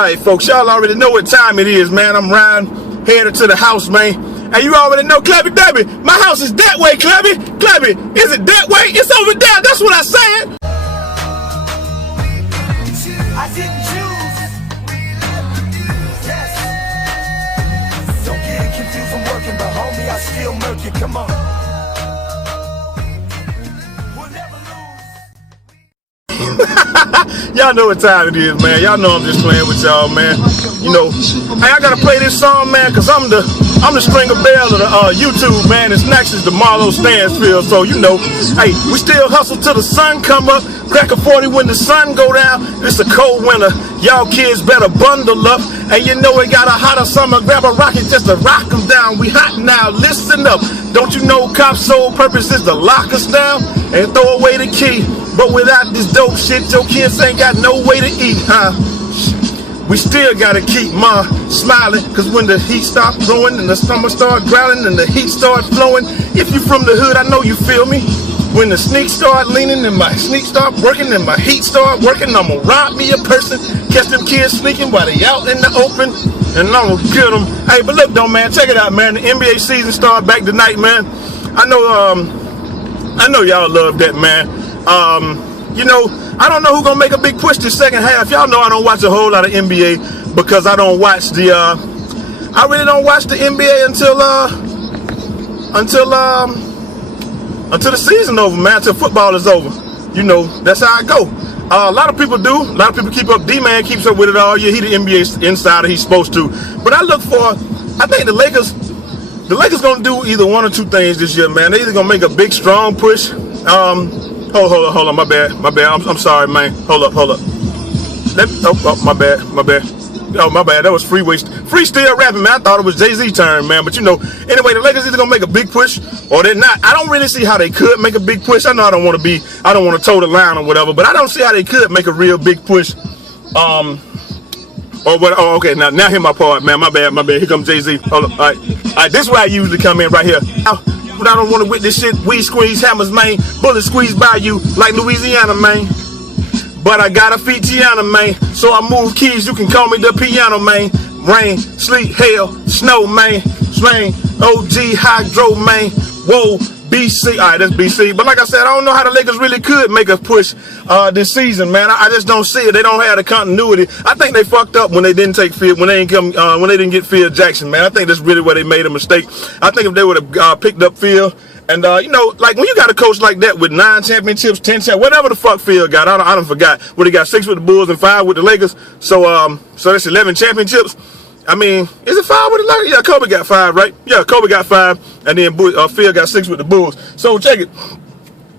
Alright, folks, y'all already know what time it is, man. I'm riding, headed to the house, man. And you already know, Clappy Debbie, my house is that way, Clappy. Clappy, is it that way? It's over there. That's what I said. I didn't choose. Yes. Don't get confused, I'm working, but homie, I still murk you. Come on. We'll never lose. Y'all know what time it is, man. Y'all know I'm just playing with y'all, man. You know, hey, I gotta play this song, man, cause I'm the stringer bell of the YouTube, man. It's next is the Marlo Stansfield, so you know, hey, we still hustle till the sun come up. Crack a 40 when the sun go down. It's a cold winter. Y'all kids better bundle up. And you know we got a hotter summer. Grab a rocket just to rock them down. We hot now. Listen up. Don't you know cops' sole purpose is to lock us down and throw away the key? But without this dope shit, your kids ain't got no way to eat, huh? We still gotta keep ma smiling, cause when the heat start growing and the summer start growling and the heat start flowing, if you from the hood, I know you feel me. When the sneaks start leaning and my sneak start working and my heat start working, I'ma rob me a person, catch them kids sneaking while they out in the open, and I'ma get them. Hey, but look though, man, check it out, man. The NBA season started back tonight, man. I know y'all love that, man. You know, I don't know who's gonna make a big push this second half. Y'all know I don't watch a whole lot of NBA because I don't watch the I really don't watch the NBA until the season over, man, until football is over. You know, that's how I go. A lot of people do. A lot of people keep up. D-Man keeps up with it all year. He the NBA insider. He's supposed to. But I think the Lakers gonna do either one or two things this year, man. They're either gonna make a big, strong push. Hold on, my bad. I'm sorry, man. Hold up. My bad. Oh, my bad. That was Free still rapping, man. I thought it was Jay-Z turn, man. But you know, anyway, the Lakers either gonna make a big push or they're not. I don't really see how they could make a big push. I know I don't want to toe the line or whatever, but I don't see how they could make a real big push. Or what? Oh, okay. Now hear my part, man. My bad. Here comes Jay-Z. Hold up. All right. This is where I usually come in right here. But I don't want to witness shit. Weed squeeze hammers, man. Bullet squeeze by you like Louisiana, man. But I got a feet Tiana, man. So I move keys, you can call me the piano, man. Rain, sleet, hail, snow, man. Slang, OG, hydro, man. Whoa, BC. All right, that's BC. But like I said, I don't know how the Lakers really could make a push this season, man. I just don't see it. They don't have the continuity. I think they fucked up when they didn't take Phil, when they didn't get Phil Jackson, man. I think that's really where they made a mistake. I think if they would have picked up Phil, and you know, like when you got a coach like that with 9 championships, 10 championships, whatever the fuck Phil got, I don't forgot. What he got, 6 with the Bulls and 5 with the Lakers. So that's 11 championships. I mean, is it 5 with the Lakers? Yeah, Kobe got 5, right? Yeah, Kobe got 5, and then Phil got 6 with the Bulls. So check it.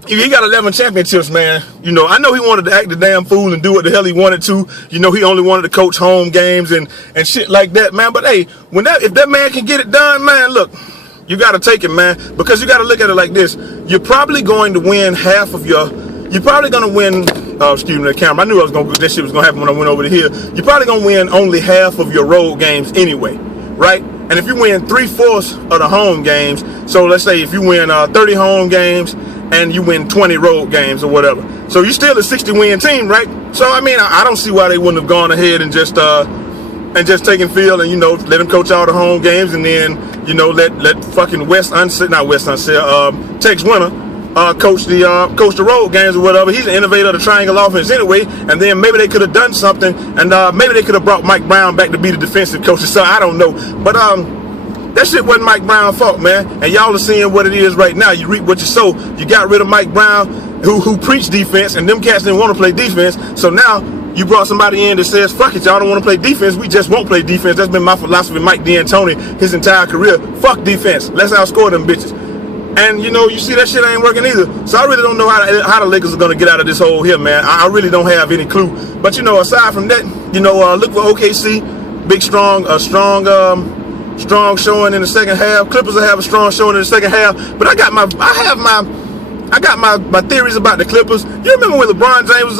He got 11 championships, man. You know, I know he wanted to act the damn fool and do what the hell he wanted to. You know, he only wanted to coach home games and shit like that, man. But hey, if that man can get it done, man, look. You got to take it, man, because you got to look at it like this. You're probably going to win you're probably going to win, excuse me, the camera. I knew this shit was going to happen when I went over to here. You're probably going to win only half of your road games anyway, right? And if you win 3/4 of the home games, so let's say if you win 30 home games and you win 20 road games or whatever, so you're still a 60-win team, right? So, I mean, I don't see why they wouldn't have gone ahead and just taking Phil and, you know, let him coach all the home games, and then, you know, let fucking Tex Winter coach the road games or whatever. He's an innovator of the triangle offense anyway, and then maybe they could have done something, and maybe they could have brought Mike Brown back to be the defensive coach. So I don't know, but that shit wasn't Mike Brown's fault, man. And y'all are seeing what it is right now. You reap what you sow. You got rid of Mike Brown, who preached defense, and them cats didn't want to play defense. So now you brought somebody in that says, fuck it, y'all don't want to play defense. We just won't play defense. That's been my philosophy, Mike D'Antoni, his entire career. Fuck defense. Let's outscore them bitches. And, you know, you see that shit ain't working either. So I really don't know how the Lakers are going to get out of this hole here, man. I really don't have any clue. But, you know, aside from that, you know, look for OKC. Big, strong showing in the second half. Clippers will have a strong showing in the second half. But I got my theories about the Clippers. You remember when LeBron James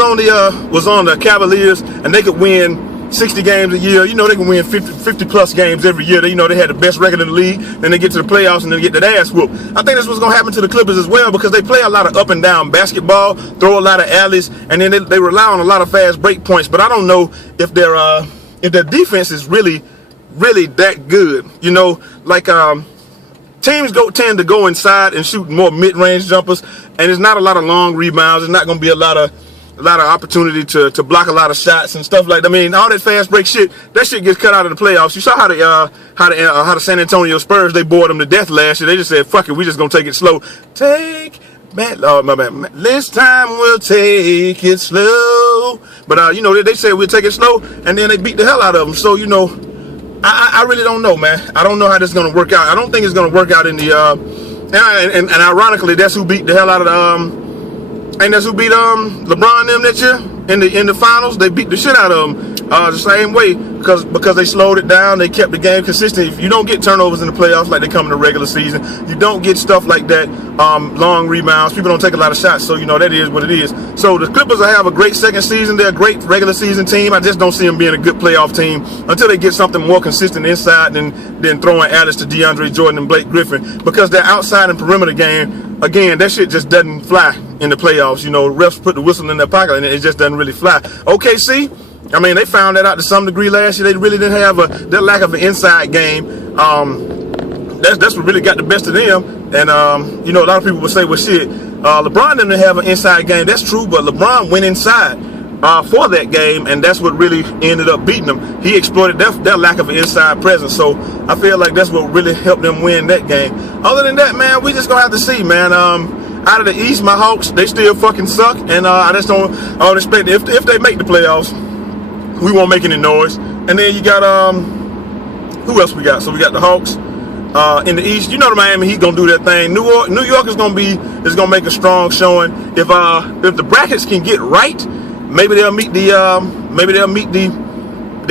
was on the Cavaliers and they could win 60 games a year? You know, they can win 50 plus games every year. You know, they had the best record in the league. Then they get to the playoffs and they get that ass whooped. I think that's what's going to happen to the Clippers as well, because they play a lot of up and down basketball, throw a lot of alleys, and then they rely on a lot of fast break points. But I don't know if they're if the defense is really, really that good, you know, like teams tend to go inside and shoot more mid-range jumpers, and there's not a lot of long rebounds. There's not going to be a lot of opportunity to block a lot of shots and stuff like that. I mean, all that fast break shit, that shit gets cut out of the playoffs. You saw how the San Antonio Spurs, they bored them to death last year. They just said, fuck it, we just gonna take it slow. This time we'll take it slow. But you know, they said we'll take it slow, and then they beat the hell out of them. So you know, I really don't know, man. I don't know how this is gonna work out. I don't think it's gonna work out in the and ironically, that's who beat the hell out of the and that's who beat LeBron them that year in the finals. They beat the shit out of them the same way because they slowed it down. They kept the game consistent. If you don't get turnovers in the playoffs like they come in the regular season, you don't get stuff like that. Long rebounds. People don't take a lot of shots, so you know that is what it is. So the Clippers will have a great second season. They're a great regular season team. I just don't see them being a good playoff team until they get something more consistent inside than throwing Alice to DeAndre Jordan and Blake Griffin, because their outside and perimeter game. Again, that shit just doesn't fly in the playoffs. You know, refs put the whistle in their pocket and it just doesn't really fly. OKC, I mean, they found that out to some degree last year. They really didn't have their lack of an inside game. That's what really got the best of them. And, you know, a lot of people would say, well, shit, LeBron didn't have an inside game. That's true, but LeBron went inside for that game, and that's what really ended up beating them. He exploited their lack of an inside presence. So I feel like that's what really helped them win that game. Other than that, man, we just gonna have to see, man. Out of the East, my Hawks, they still fucking suck, and I don't expect if they make the playoffs, we won't make any noise. And then you got who else we got? So we got the Hawks in the East. You know the Miami Heat gonna do their thing. New York is gonna make a strong showing. If the brackets can get right, maybe they'll meet the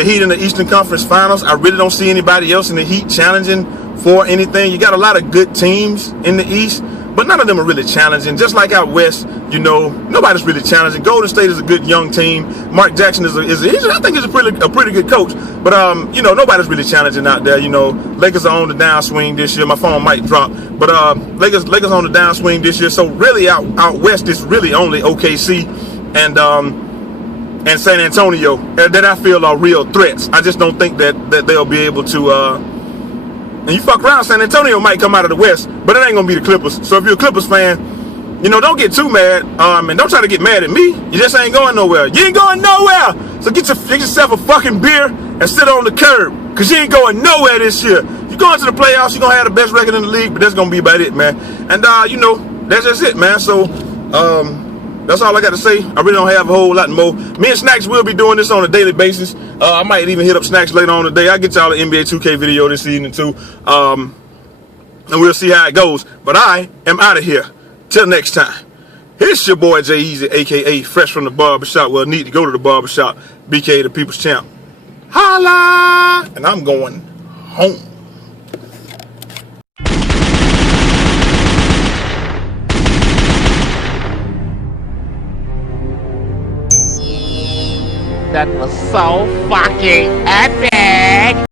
Heat in the Eastern Conference Finals. I really don't see anybody else in the Heat challenging for anything. You got a lot of good teams in the East, but none of them are really challenging. Just like out West, you know, nobody's really challenging. Golden State is a good young team. Mark Jackson is I think he's a pretty good coach. But you know, nobody's really challenging out there. You know, Lakers are on the downswing this year. My phone might drop, but Lakers on the downswing this year. So really out West is really only OKC and San Antonio that I feel are real threats. I just don't think that they'll be able to. And you fuck around, San Antonio might come out of the West, but it ain't gonna be the Clippers. So if you're a Clippers fan, you know, don't get too mad. And don't try to get mad at me. You just ain't going nowhere. You ain't going nowhere. So get yourself a fucking beer and sit on the curb, cause you ain't going nowhere this year. You going to the playoffs, you're gonna have the best record in the league, but that's gonna be about it, man. And you know, that's just it, man. So that's all I got to say. I really don't have a whole lot more. Me and Snacks will be doing this on a daily basis. I might even hit up Snacks later on today. I'll get y'all an NBA 2K video this evening too. And we'll see how it goes. But I am out of here. Till next time. It's your boy Jay Easy, a.k.a. Fresh from the Barbershop. Well, need to go to the barbershop. BK, the People's Champ. Holla! And I'm going home. That was so fucking epic!